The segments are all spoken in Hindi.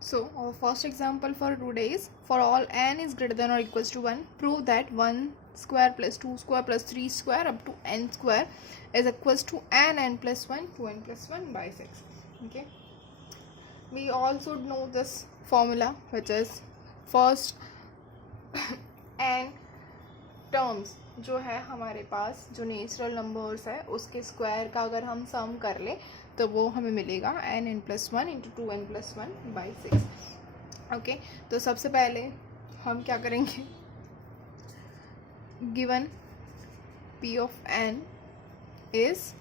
So our first example for today is, for all n is greater than or equals to 1, prove that 1 square plus 2 square plus 3 square up to n square is equals to n plus 1 to n plus 1 by 6. Okay, we all should know this formula, which is first n terms जो है हमारे पास, जो नेचुरल नंबर्स है उसके स्क्वायर का अगर हम सम कर ले तो वो हमें मिलेगा n plus 1 into 2n plus 1 by 6. Okay, तो सबसे पहले हम क्या करेंगे, given p of n is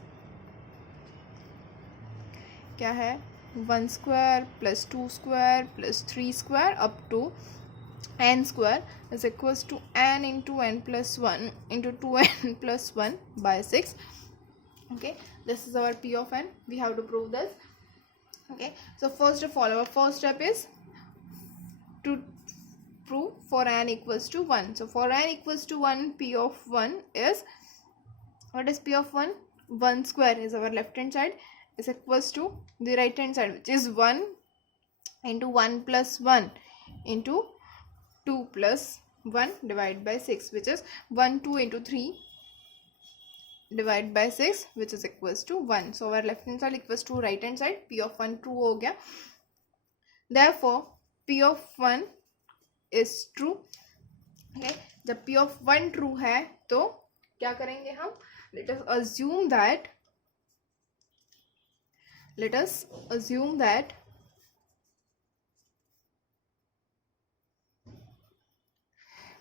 क्या है, 1 square plus 2 square plus 3 square up to n square is equals to n into n plus 1 into 2n plus 1 by 6. Okay, this is our p of n. We have to prove this. Okay, so first of all, our first step is to prove for n equals to 1. So for n equals to 1, p of 1 is, what is p of 1? 1 square is our left hand side, is equals to the right hand side, which is 1 into 1 plus 1 into 2 plus 1 divided by 6, which is 1 2 into 3 divided by 6, which is equals to 1. So our left hand side equals to right hand side. p of 1 true हो गया. Therefore p of 1 is true. Okay, जब p of 1 true है तो क्या करेंगे हम, let us assume that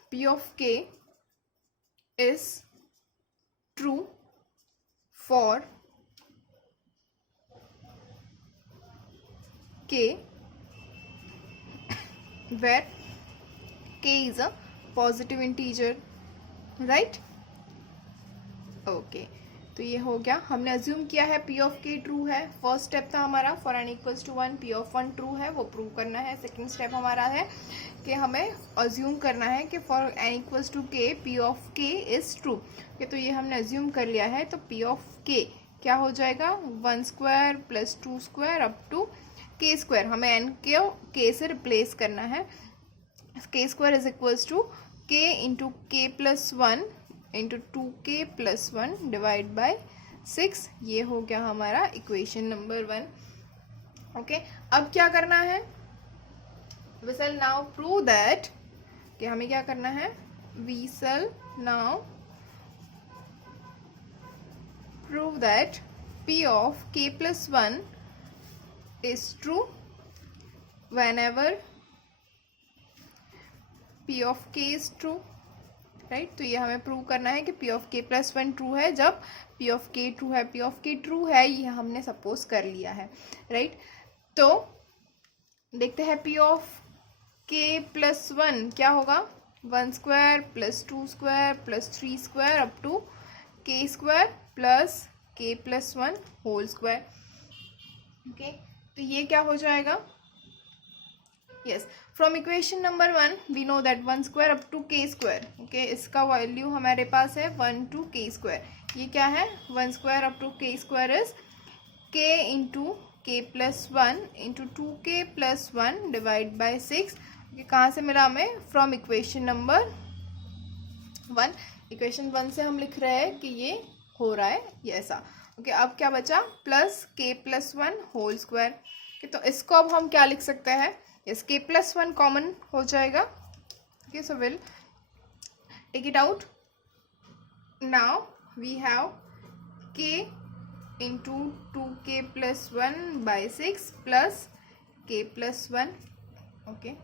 p of k is true for k where k is a positive integer, right? Okay, तो ये हो गया, हमने अज्यूम किया है p ऑफ k ट्रू है. फर्स्ट स्टेप था हमारा for n equals to 1 p of 1 true है, वो प्रूव करना है. सेकंड स्टेप हमारा है कि हमें अज्यूम करना है कि for n equals to k p of k is true. तो ये हमने अज्यूम कर लिया है, तो p ऑफ k क्या हो जाएगा, 1 square plus 2 square up to k square. हमें n को k से रिप्लेस करना है. k square is equals to k into k plus 1 into 2k plus 1 divide by 6. ये हो गया हमारा इक्वेशन नंबर 1. ओके, अब क्या करना है, we shall now prove that, कि हमें क्या करना है, we shall now prove that p of k plus 1 is true whenever p of k is true, right. तो ये हमें प्रूव करना है कि p of k plus 1 true है जब p ऑफ k ट्रू है. p ऑफ k ट्रू है, ये हमने सपोज कर लिया है, राइट. तो देखते हैं p ऑफ k प्लस 1 क्या होगा, 1 square plus 2 square plus 3 square up to k square plus k plus 1 whole square. Okay, तो ये क्या हो जाएगा, yes, from equation number 1 we know that 1 square up to k square. Okay, इसका वैल्यू हमारे पास है 1 टू k स्क्वायर. ये क्या है, 1 square up to k square is k into k plus 1 into 2k plus 1 divide by 6. ये कहाँ से मिला हमें, फ्रॉम इक्वेशन नंबर 1. इक्वेशन 1 से हम लिख रहे हैं कि ये हो रहा है ये ऐसा. ओके, अब क्या बचा, plus k plus 1 whole square. तो इसको अब हम क्या लिख सकते हैं, yes, k plus 1 कॉमन हो जाएगा. okay, so we'll take it out. Now we have k into 2k plus 1 by 6 plus k plus 1, okay,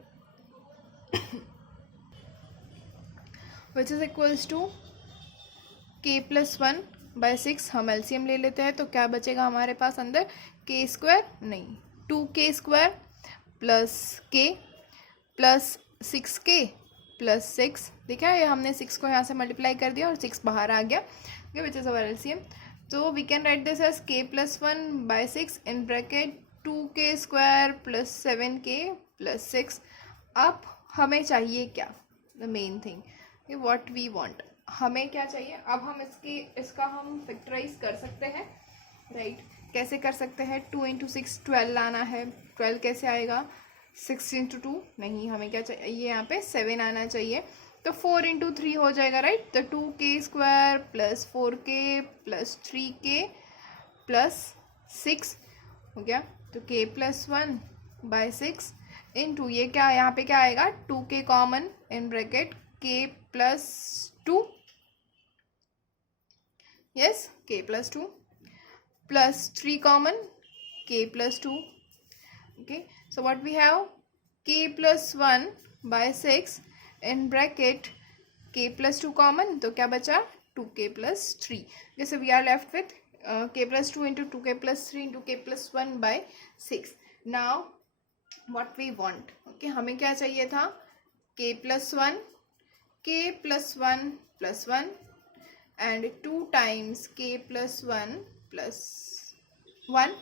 which is equals to k plus 1 by 6. हम एलसीएम ले लेते हैं, तो क्या बचेगा हमारे पास अंदर, k स्क्वायर नहीं 2k square plus k plus 6k plus 6. देखा है, ये हमने 6 को यहाँ से मल्टीप्लाई कर दिया और 6 बाहर आ गया, विच इज अवर एलसीएम. तो we can write this as k plus 1 by 6 in bracket 2k square plus 7k plus 6. अब हमें चाहिए क्या, the main thing, what we want, हमें क्या चाहिए. अब हम इसका हम फैक्टराइज कर सकते हैं, राइट. कैसे कर सकते हैं, 2 इंटू 6 12 लाना है. 12 कैसे आएगा, 6 इंटू 2 नहीं, हमें क्या चाहिए, ये यहाँ पे 7 आना चाहिए, तो 4 इंटू 3 हो जाएगा, राइट। तो 2k² plus 4k plus 3k plus 6 हो गया, तो k प्लस 1 बाय 6 इंटू ये क्या, यहाँ पे क्या आएगा, 2k common in bracket k plus 2, yes, k plus 2 plus 3 common k plus 2, okay, so what we have, k plus 1 by 6 in bracket k plus 2 common, तो क्या बचा, 2k plus 3, okay, so we are left with k plus 2 into 2k plus 3 into k plus 1 by 6. now what we want, okay, हमें क्या चाहिए था, k plus 1 plus 1 and 2 times k plus 1 plus 1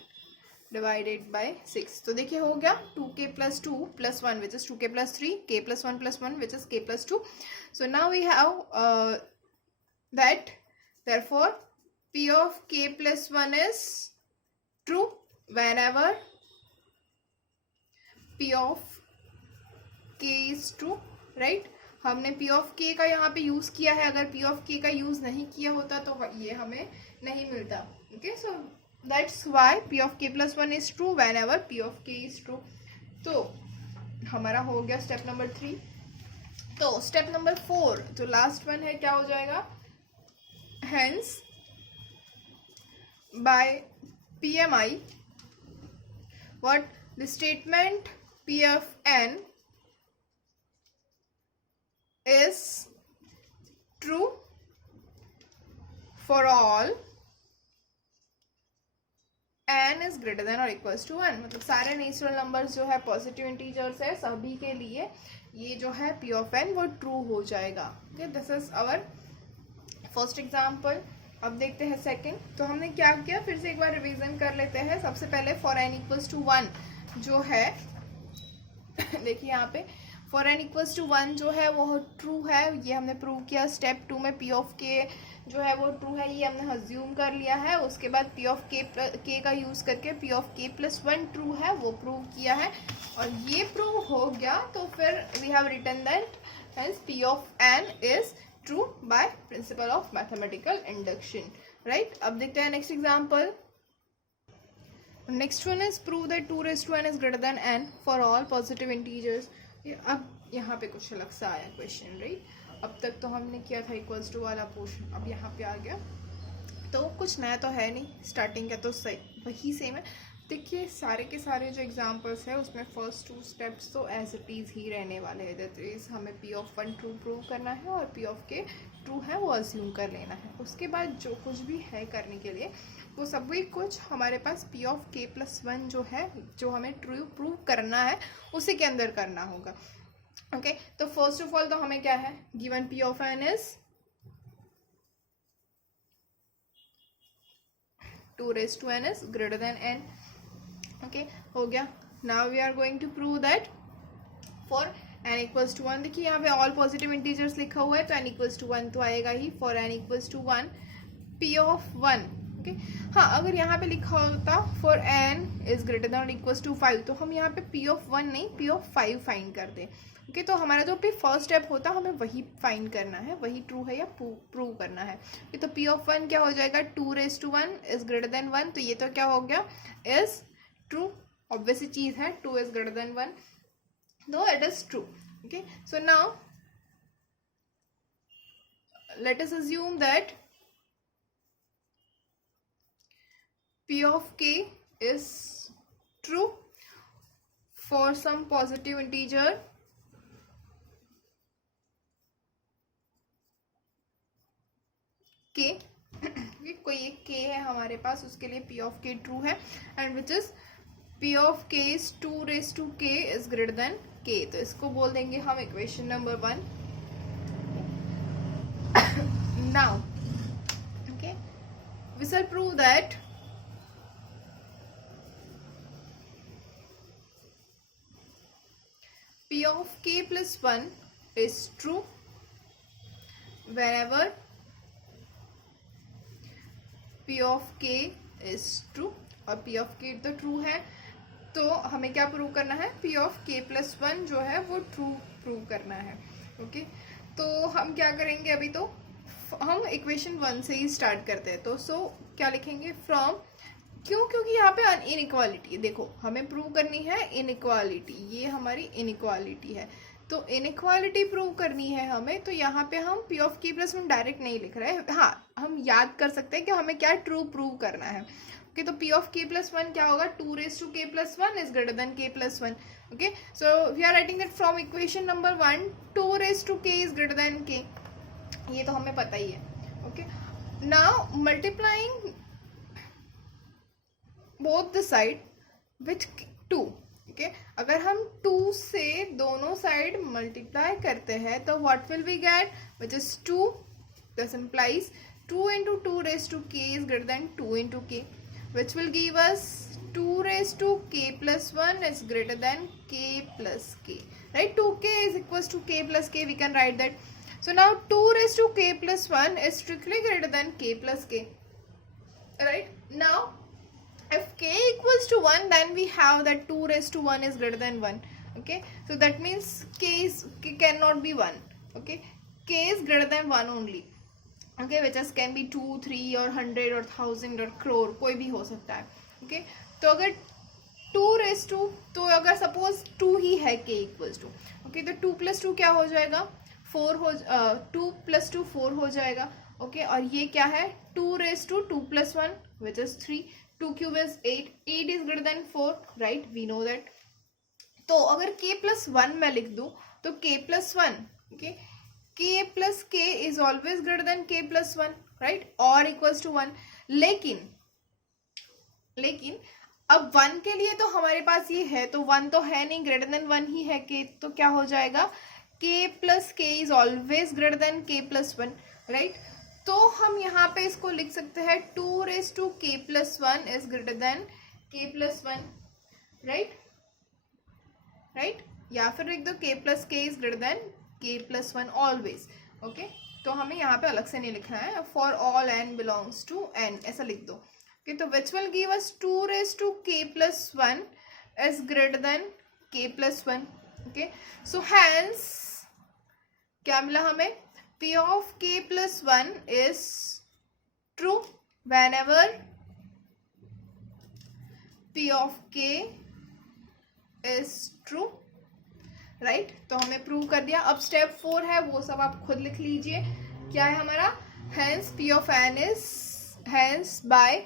divided by 6, तो देखिए हो गया 2k plus 2 plus 1 which is 2k plus 3, k plus 1 plus 1 which is k plus 2. So now we have that, therefore p of k plus 1 is true whenever p of k is true, right. हमने p of k का यहाँ पे यूज किया है, अगर p of k का यूज नहीं किया होता तो ये हमें नहीं मिलता, okay, so that's why p of k plus 1 is true whenever p of k is true. तो हमारा हो गया स्टेप नंबर 3. तो स्टेप नंबर 4 जो लास्ट वन है क्या हो जाएगा, hence by PMI what the statement p of n is true for all n is greater than or equals to 1, मतलब सारे नेचुरल नंबर्स जो है पॉजिटिव इंटीजर्स है, सभी के लिए ये जो है p of n वो ट्रू हो जाएगा, okay, this is our first example. अब देखते हैं सेकंड. तो हमने क्या किया, फिर से एक बार रिवीजन कर लेते हैं. सबसे पहले फॉर n इक्वल्स टू 1 जो है देखिए यहाँ पे फॉर n इक्वल्स टू 1 जो है वो ट्रू है, ये हमने प्रूव किया. स्टेप 2 में p ऑफ k जो है वो ट्रू है, ये हमने अज्यूम कर लिया है. उसके बाद p ऑफ k का यूज करके p of k plus 1 true है वो प्रूव किया है, और ये प्रूव हो गया तो फिर we have written that hence p of n is true by principle of mathematical induction, right. अब देखते हैं next example. Next one is prove that 2 raised to n is greater than n for all positive integers. अब यहाँ पे कुछ अलग सा आया क्वेश्चन, राइट. अब तक तो हमने किया था इक्वल्स टू वाला पोर्शन, अब यहाँ पे आ गया तो कुछ नया तो है नहीं, स्टार्टिंग का तो सही वही सेम है. देखिए सारे के सारे जो एग्जांपल्स है उसमें फर्स्ट 2 स्टेप्स तो एज इट इज़ ही रहने वाले हैं. दैट इज हमें p ऑफ 1 ट्रू प्रूव करना है और p ऑफ k ट्रू है वो अज्यूम कर लेना है. उसके बाद जो कुछ भी है करने के लिए वो सभी कुछ हमारे पास p ऑफ k प्लस 1 जो है, जो हमें ट्रू प्रूव करना है उसी के अंदर करना होगा, ओके. तो फर्स्ट ऑफ ऑल तो हमें क्या है, given p of n is 2 raised to n is greater than n, okay, हो गया. Now we are going to prove that for n equals to 1, देखिए यहाँ पे ऑल पॉजिटिव इंटीजर्स लिखा हुआ है तो n इक्वल्स टू 1 तो आएगा ही. For n equals to 1 p of 1, okay. हाँ, अगर यहाँ पे लिखा होता for n is greater than और इक्वल्स टू 5 तो हम यहाँ पे p ऑफ 1 नहीं p ऑफ 5 फाइंड कर दें, ओके. तो हमारा जो भी फर्स्ट स्टेप होता हमें वही फाइंड करना है, वही ट्रू है या प्रूव करना है. तो p ऑफ 1 क्या हो जाएगा, 2 raised to 1 is greater then 1, तो ये तो क्या हो गया, इज ट्रू, ऑब्वियसली चीज है, 2 इज ग्रेटर देन 1 तो it is true, okay. So now let us assume that p of k is true for some positive integer k, कोई एक k है हमारे पास, उसके लिए p of k ट्रू है and which is p of k is 2 raised to k is greater than k. तो इसको बोल देंगे हम equation number 1. Now okay, we shall prove that p of k plus 1 is true whenever p of k is true, और p of k तो ट्रू है तो हमें क्या प्रूव करना है, P of K plus one जो है वो ट्रू प्रूव करना है। ओके, तो हम क्या करेंगे, अभी तो हम इक्वेशन 1 से ही स्टार्ट करते हैं। तो क्या लिखेंगे, फ्रॉम, क्योंकि यहाँ पे इनइक्वालिटी है, देखो हमें प्रूव करनी है इनइक्वालिटी, ये हमारी इनइक्वालिटी है, तो इनइक्वालिटी प्रूव करनी है हमें। तो यहाँ पे हम P of K plus one direct नहीं लिख रहे हैं, हाँ हम याद कर सकते हैं कि हमें क्या ट्रू प्रूव करना है। ओके, तो P of K plus one क्या होगा, 2 raise to K plus one is greater than K plus one. Okay, so we are writing that from equation number 1 2 raise to K is greater than K, ये तो हमें पता ही है। Okay, now multiplying both the side with 2। Okay, अगर हम 2 से दोनों साइड मल्टीप्लाई करते हैं तो what will we get, which is 2, this implies 2 into 2 raised to k is greater than 2 into k, which will give us 2 raised to k plus 1 is greater than k plus k, right? 2k is equals to k plus k, we can write that. So now 2 raised to k plus 1 is strictly greater than k plus k, right? Now if k equals to 1, then we have that 2 raised to 1 is greater than 1. Okay, so that means k cannot be 1. Okay, k is greater than 1 only. Okay, which is can be 2, 3 or 100 or 1000 or crore, कोई भी हो सकता है। Okay, तो अगर 2 raised to, तो अगर सपोज 2 ही है k इक्वल्स टू, ओके, तो 2 plus 2 क्या हो जाएगा, 4 हो, 2 plus 2 4 हो जाएगा। ओके, और ये क्या है, 2 raised to 2 plus 1 which is 3, 2 cube is 8, 8 is greater than 4, right? We know that. तो अगर k plus 1 मैं लिख दूँ तो k plus 1, okay, k plus k is always greater than k plus 1, right? or equals to 1. लेकिन अब 1 के लिए तो हमारे पास ये है, तो 1 तो है नहीं, ग्रेटर देन 1 ही है k, तो क्या हो जाएगा, k plus k is always greater than k plus 1, right? तो हम यहाँ पे इसको लिख सकते हैं 2 raised to k plus 1 is greater than k plus 1, right? या फिर लिख दो k plus k is greater than k plus 1 always. Okay, तो हमें यहाँ पे अलग से नहीं लिखना है, for all n belongs to n ऐसा लिख दो। ओके, तो which will give us 2 raised to k plus 1 is greater than k plus 1. Okay, so hence क्या मिला हमें, p of k plus 1 is true whenever p of k is true, right? तो हमने प्रूव कर दिया। अब स्टेप 4 है, वो सब आप खुद लिख लीजिए। क्या है हमारा, hence p of n is, hence by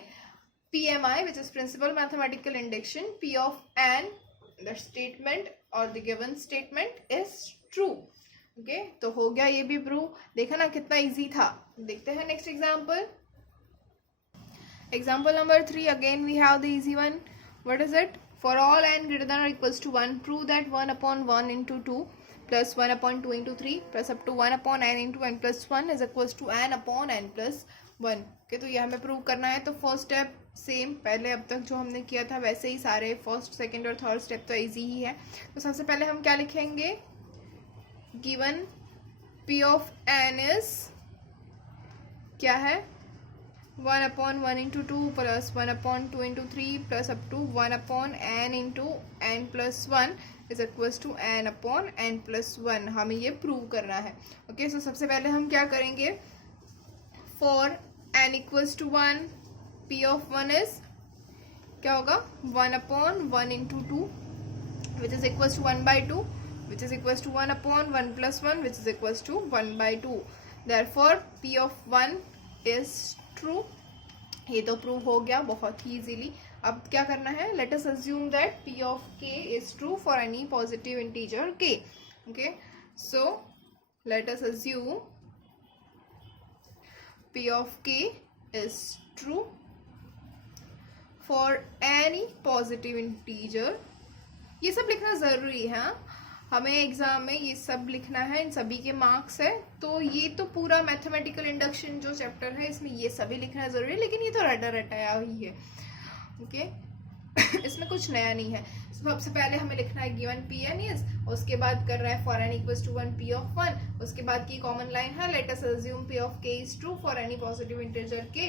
PMI which is principle mathematical induction, p of n the statement और the given statement is true. Okay, तो हो गया ये भी प्रूव। देखा ना कितना इजी था। देखते हैं next example. Example number 3, again we have the easy one. What is it, for all n greater than or equals to 1, prove that 1 upon 1 into 2 plus 1 upon 2 into 3 plus up to 1 upon n into n plus 1 is equals to n upon n plus 1. okay, तो ये हमें प्रूव करना है। तो फर्स्ट स्टेप सेम, पहले अब तक जो हमने किया था वैसे ही सारे फर्स्ट, सेकंड और थर्ड स्टेप तो इजी ही है। तो सबसे पहले हम क्या लिखेंगे, given p of n is क्या है, 1 upon 1 into 2 plus 1 upon 2 into 3 plus up to 1 upon n into n plus 1 is equals to n upon n plus 1. हमें ये प्रूव करना है। ओके, सो सबसे पहले हम क्या करेंगे, for n equals to 1 p of 1 is क्या होगा, 1 upon 1 into 2 which is equals to 1 by 2 which is equals to 1 upon 1 plus 1 which is equals to 1 by 2. therefore p of 1 is true. ये तो प्रूव हो गया बहुत ही इजीली। अब क्या करना है, let us assume that p of k is true for any positive integer k. Okay, so let us assume p of k is true for any positive integer. ये सब लिखना जरूरी है, हमें एग्जाम में ये सब लिखना है, इन सभी के मार्क्स है। तो ये तो पूरा मैथमेटिकल इंडक्शन जो चैप्टर है इसमें ये सभी लिखना जरूरी है, लेकिन ये तो रटा रटाया ही है। ओके, इसमें कुछ नया नहीं है। सबसे पहले हमें लिखना है गिवन पी एन इज, उसके बाद कर रहा है for N equals to 1 P of 1, उसके बाद की कॉमन लाइन है let us assume P of K is true for any positive integer K.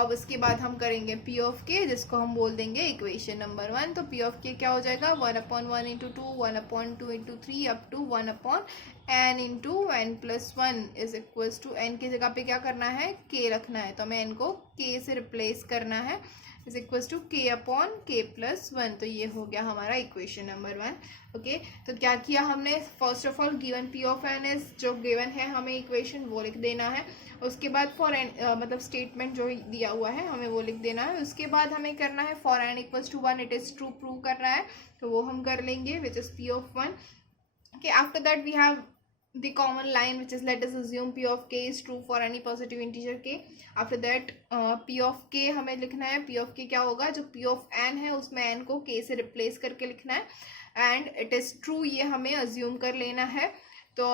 अब उसके बाद हम करेंगे पी ऑफ के, जिसको हम बोल देंगे इक्वेशन नंबर 1। तो पी ऑफ के क्या हो जाएगा, 1/1 into 2, 1/2 into 3 up to 1/n into n plus 1 is equals to n की जगह पे क्या करना है, k रखना है, तो हमें n को k से रिप्लेस करना है, is equals to k upon k plus 1। तो ये हो गया हमारा इक्वेशन नंबर 1। ओके, तो क्या किया हमने, first of all given p of n is, जो गिवन है हमें इक्वेशन वो लिख देना है। उसके बाद फॉर एन मतलब स्टेटमेंट जो दिया हुआ है हमें वो लिख देना है। उसके बाद हमें करना है for N equals to 1 it is true prove करना है, तो वो हम कर लेंगे which is p of 1। Okay, after that we have the common line which is let us assume p of k is true for any positive integer k. after that p of k हमें लिखना है, p of k क्या होगा, जो p of n है उसमें n को k से रिप्लेस करके लिखना है एंड इट इज ट्रू ये हमें अज्यूम कर लेना है। तो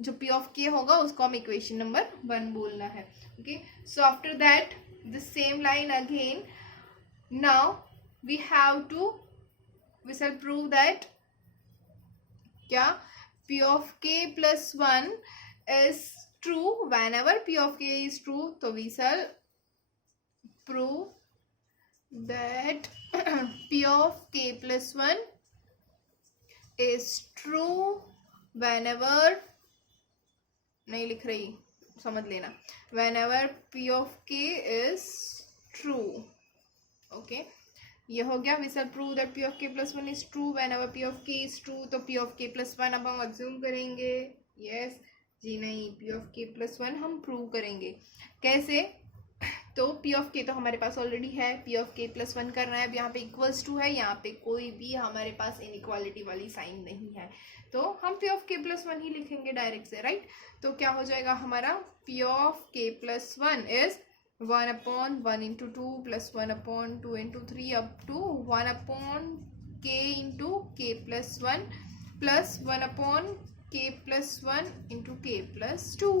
जो p of k होगा उसको हम इक्वेशन नंबर 1 बोलना है। Okay, so after that the same line again, now we have to we shall prove that क्या p of k plus 1 is true whenever p of k is true, तो we shall prove that p of k plus 1 is true whenever, नहीं लिख रही समझ लेना, whenever p of k is true। Okay, ये हो गया, we shall prove that p of k plus 1 is true whenever p of k is true। तो p of k plus 1 अब हम अज्यूम करेंगे, यस जी नहीं, p of k plus 1 हम प्रूव करेंगे कैसे, तो p of k तो हमारे पास ऑलरेडी है, p of k plus 1 करना है। अब यहाँ पे इक्वल्स टू है, यहाँ पे कोई भी हमारे पास इनइक्वालिटी वाली साइन नहीं है, तो हम p of k plus 1 ही लिखेंगे डायरेक्ट से, राइट। तो क्या हो जाएगा हमारा p of k plus 1 is 1/1 into 2 plus 1/2 into 3 up to 1/k into k plus 1 plus 1/k plus 1 into k plus 2।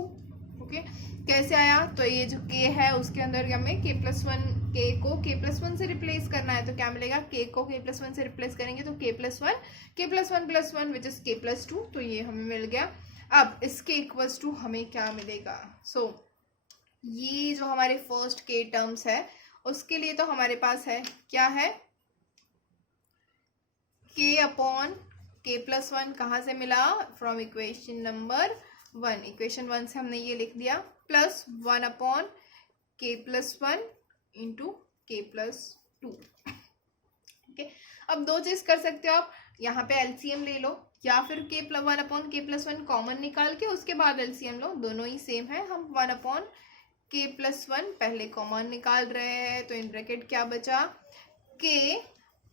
Okay, कैसे आया, तो ये जो k है उसके अंदर हमें k plus 1 k को k plus 1 से रिप्लेस करना है, तो क्या मिलेगा, k को k plus 1 से रिप्लेस करेंगे तो k plus 1 plus 1 which is k plus 2, तो ये हमें मिल गया। अब इसके इक्वल्स टू हमें क्या मिलेगा, सो ये जो हमारे फर्स्ट के टर्म्स है उसके लिए तो हमारे पास है क्या है, k अपॉन k प्लस 1 कहाँ से मिला, फ्रॉम इक्वेशन नंबर 1। इक्वेशन 1 से हमने ये लिख दिया, plus 1/k plus 1 into k plus 2। Okay, अब दो चीज कर सकते हो आप, यहाँ पे एलसीएम ले लो या फिर 1/k प्लस 1 कॉमन निकाल के उसके बाद एलसीएम लो, दोनों ही सेम है। हम 1/k प्लस 1 पहले कॉमन निकाल रहे हैं, तो इन ब्रैकेट क्या बचा, k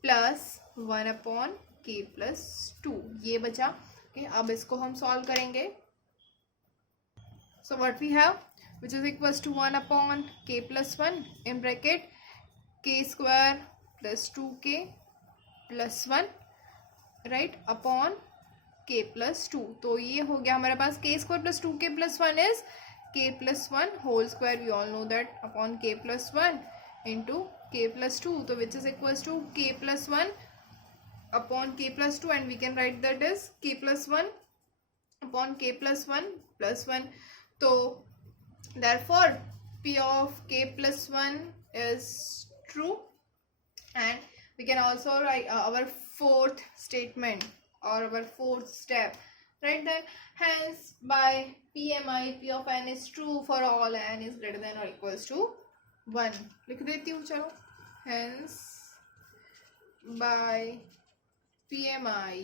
प्लस 1/k प्लस 2 ये बचा। ओके, अब इसको हम सॉल्व करेंगे। So what we have which is equals to 1/k plus 1 in bracket k square plus 2k plus 1 right upon k plus 2। तो ये हो गया हमारे पास k square plus 2k plus 1 is k plus 1 whole square, we all know that, upon k plus 1 into k plus 2, so which is equals to k plus 1 upon k plus 2, and we can write that as k plus 1 upon k plus 1 plus 1. So therefore p of k plus 1 is true, and we can also write our fourth statement or our fourth step. Right then, hence by PMI p of n is true for all n is greater than or equals to 1। लिख देती हूँ, चलो, hence by PMI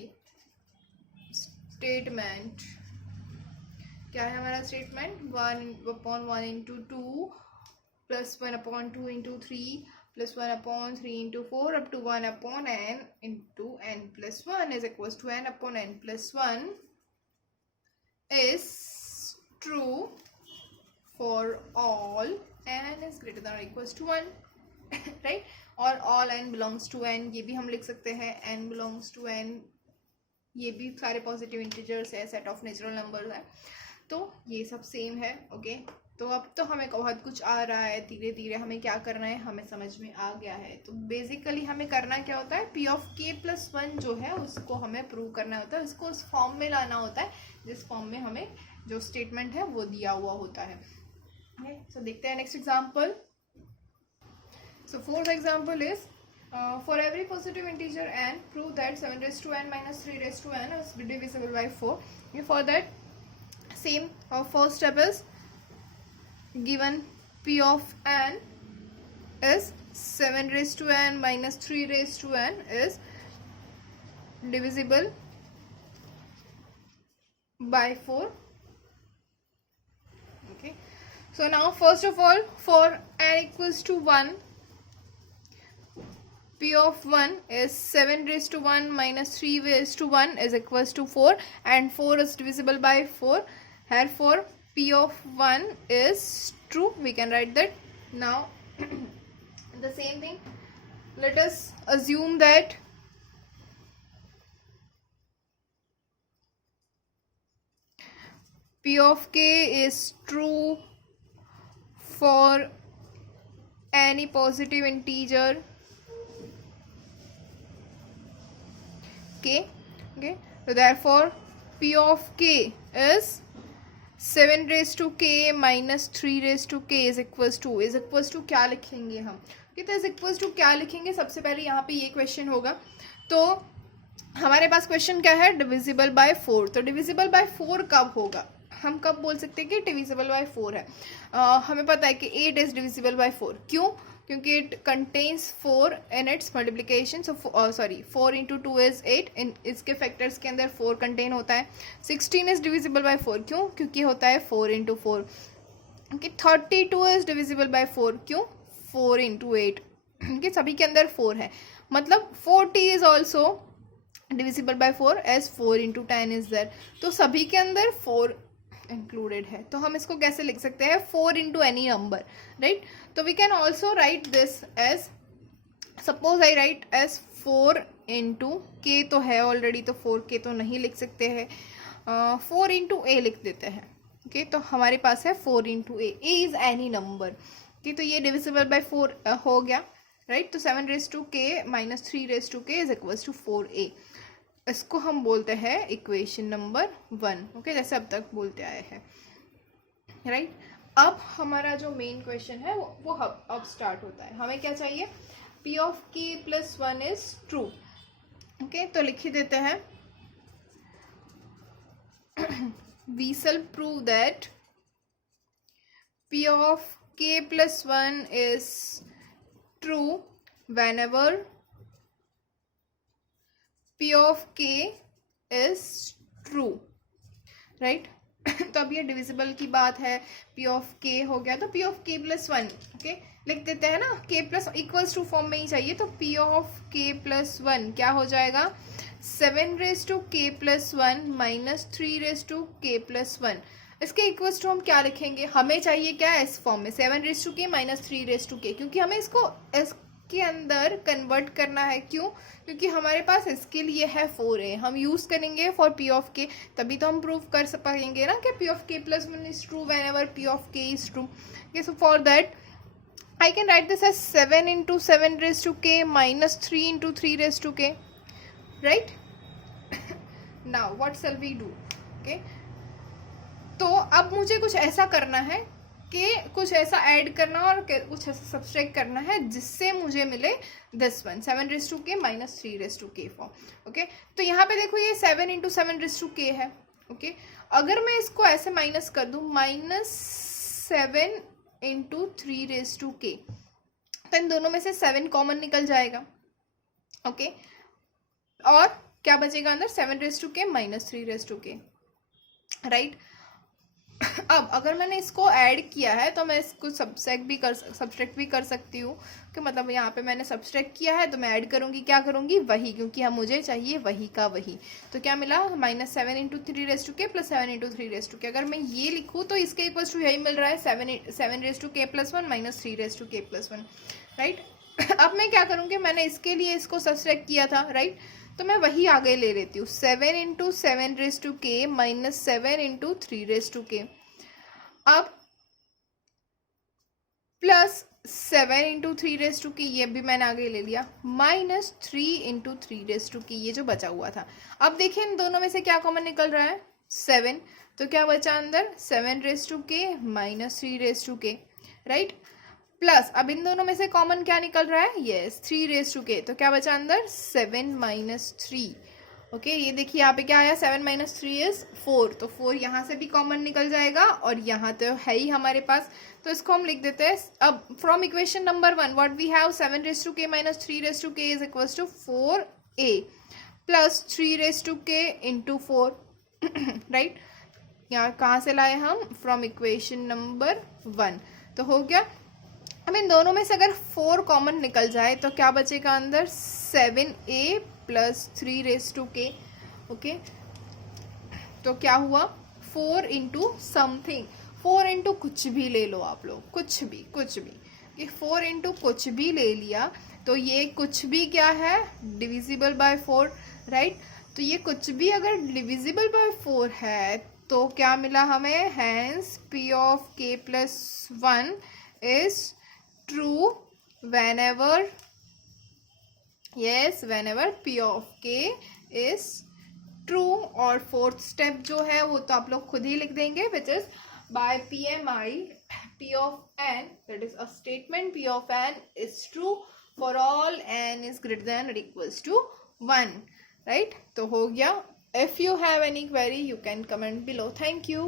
statement, क्या है हमारा statement, 1/1 into 2 plus 1/2 into 3 plus 1/3 into 4 up to 1/n into n plus 1 is equals to n upon n plus 1 is true for all n is greater than or equals to 1, right, और all n belongs to n, ये भी हम लिख सकते हैं n belongs to n, ये भी सारे पॉजिटिव इंटीजर्स है, सेट ऑफ नेचुरल नंबर्स है, तो ये सब सेम है। ओके, तो अब तो हमें बहुत कुछ आ रहा है, धीरे धीरे हमें क्या करना है हमें समझ में आ गया है। तो बेसिकली हमें करना क्या होता है, P of K plus one जो है उसको हमें प्रूव करना होता है, उसको उस फॉर्म में लाना होता है जिस फॉर्म में हमें जो स्टेटमेंट है वो दिया हुआ होता है। सो देखते हैं next example. So fourth example is for every positive integer n prove that 7 raised to n minus 3 raised to n is divisible by 4. For that same first step is given p of n is 7 raised to n minus 3 raised to n is divisible by 4. Okay, so now first of all for n equals to 1, p of 1 is 7 raised to 1 minus 3 raised to 1 is equals to 4, and 4 is divisible by 4. Therefore p of 1 is true. We can write that. Now the same thing, let us assume that p of k is true for any positive integer k. Okay, so therefore p of k is 7 raised to k minus 3 raised to k is equals to क्या लिखेंगे हम, तो इज इक्वल्स टू क्या लिखेंगे। सबसे पहले यहाँ पे ये क्वेश्चन होगा, तो हमारे पास क्वेश्चन क्या है, डिविजिबल बाय 4। तो डिविजिबल बाय 4 कब होगा, हम कब बोल सकते हैं कि डिविजिबल बाय 4 है। हमें पता है कि 8 इज डिविजिबल बाय 4। क्यों, क्योंकि it contains 4 in its multiplication. So 4 into 2 is 8, इन इसके फैक्टर्स के अंदर 4 कंटेन होता है। 16 इज डिविजिबल बाय 4, क्यों, क्योंकि होता है 4 into 4। Okay, 32 is divisible by 4, क्यों, 4 इंटू 8, कि सभी के अंदर 4 है। मतलब 40 is also divisible by 4 as 4 into 10 is there. तो सभी के अंदर 4 इंक्लूडेड है। तो हम इसको कैसे लिख सकते हैं, 4 इंटू एनी नंबर, राइट। तो we can also write this as, suppose I write as 4 into k, तो है ऑलरेडी, तो 4 के तो नहीं लिख सकते हैं, 4 इंटू ए लिख देते हैं। ओके, तो हमारे पास है 4 into A is any number. Okay, तो ये डिविजिबल बाय 4 हो गया, राइट। तो 7 रेज टू के minus 3 raise to K is equals to 4a। इसको हम बोलते हैं इक्वेशन नंबर 1। ओके, जैसे अब तक बोलते आए हैं, राइट। अब हमारा जो मेन क्वेश्चन है वो अब स्टार्ट होता है। हमें क्या चाहिए, p of k plus 1 is true. Okay, तो लिख ही देते हैं we shall prove that p of k plus 1 is true whenever p of k is true, right। तो अब ये डिविजिबल की बात है, p ऑफ k हो गया, तो p of k plus 1, okay, लिख देते हैं ना, k plus equals to form में ही चाहिए। तो p ऑफ k प्लस 1 क्या हो जाएगा, 7 raise to k plus 1 minus 3 raise to k plus 1। इसके इक्वल्स टू हम क्या लिखेंगे, हमें चाहिए क्या, इस फॉर्म में 7 raise to k minus 3 raise to k, क्योंकि हमें इसको इसके अंदर कन्वर्ट करना है। क्यों, क्योंकि हमारे पास इसके लिए है 4a, हम यूज़ करेंगे फॉर p ऑफ k, तभी तो हम प्रूव कर पाएंगे ना कि p of k plus 1 is true when ever p of k is true. Okay, so for that I can write this as 7 into 7 raised to k minus 3 into 3 raised to k, right? Now what shall we do? Okay, तो अब मुझे कुछ ऐसा करना है कि कुछ ऐसा ऐड करना और कुछ ऐसा सब्सट्रैक्ट करना है जिससे मुझे मिले दिस वन, 7 रेज टू के माइनस 3 रेज टू के फॉर्म। ओके, तो यहाँ पे देखो ये 7 इंटू 7 रेज टू के है। ओके, अगर मैं इसको ऐसे माइनस कर दूँ, माइनस 7 इंटू 3 रेज टू के, तो इन दोनों में से 7 कॉमन निकल जाएगा। ओके, और क्या बचेगा अंदर, 7 रेज टू के माइनस 3 रेज टू के, राइट। अब अगर मैंने इसको ऐड किया है तो मैं इसको सब्सट्रैक्ट भी कर सकती हूँ, कि मतलब यहाँ पे मैंने सब्सट्रैक्ट किया है तो मैं ऐड करूँगी, क्या करूँगी, वही, क्योंकि हम मुझे चाहिए वही का वही। तो क्या मिला, minus 7 into 3 raise to K plus 7 into 3 raise to के। अगर मैं ये लिखूँ तो इसके इक्वल्स टू यही मिल रहा है, 7 raise to K plus 1 minus 3 raise to K plus 1, right. अब मैं क्या करूँगी, मैंने इसके लिए इसको सब्सट्रैक्ट किया था, राइट, तो मैं वही आगे ले लेती हूँ, 7 इंटू 7 रेज टू के माइनस 7 इंटू 3 रेज टू के। अब प्लस 7 इंटू 3 ये भी मैंने आगे ले लिया, माइनस 3 इंटू 3 ये जो बचा हुआ था। अब देखिए इन दोनों में से क्या कॉमन निकल रहा है, 7, तो क्या बचा अंदर 7 माइनस 3 राइट। प्लस अब इन दोनों में से कॉमन क्या निकल रहा है, यस 3 तो क्या बचा अंदर 7 माइनस 3। ओके ये देखिए यहाँ पे क्या आया, 7 माइनस 3 इज 4, तो 4 यहाँ से भी कॉमन निकल जाएगा और यहाँ तो है ही हमारे पास, तो इसको हम लिख देते हैं। अब from equation number 1 what we have, 7 minus 3 is equals to 4a plus 3 into 4 right. यहाँ कहाँ से लाए हम, फ्रॉम इक्वेशन नंबर 1, तो हो गया। अब इन दोनों में से अगर 4 कॉमन निकल जाए तो क्या बचेगा अंदर, 7a प्लस 3 ओके। तो क्या हुआ, 4 इंटू समथिंग, 4 इंटू कुछ भी ले लो आप लोग, कुछ भी कि 4 इंटू कुछ भी ले लिया तो ये कुछ भी क्या है, डिविजिबल बाय 4 राइट। तो ये कुछ भी अगर डिविजिबल बाय 4 है तो क्या मिला हमें, hence p of k plus 1 is true whenever p of k is true। और फोर्थ स्टेप जो है वो तो आप लोग खुद ही लिख देंगे, which is by PMI p of n, that is a statement p of n is true for all n is greater than or equals to 1 right। तो हो गया। If you have any query you can comment below. Thank you.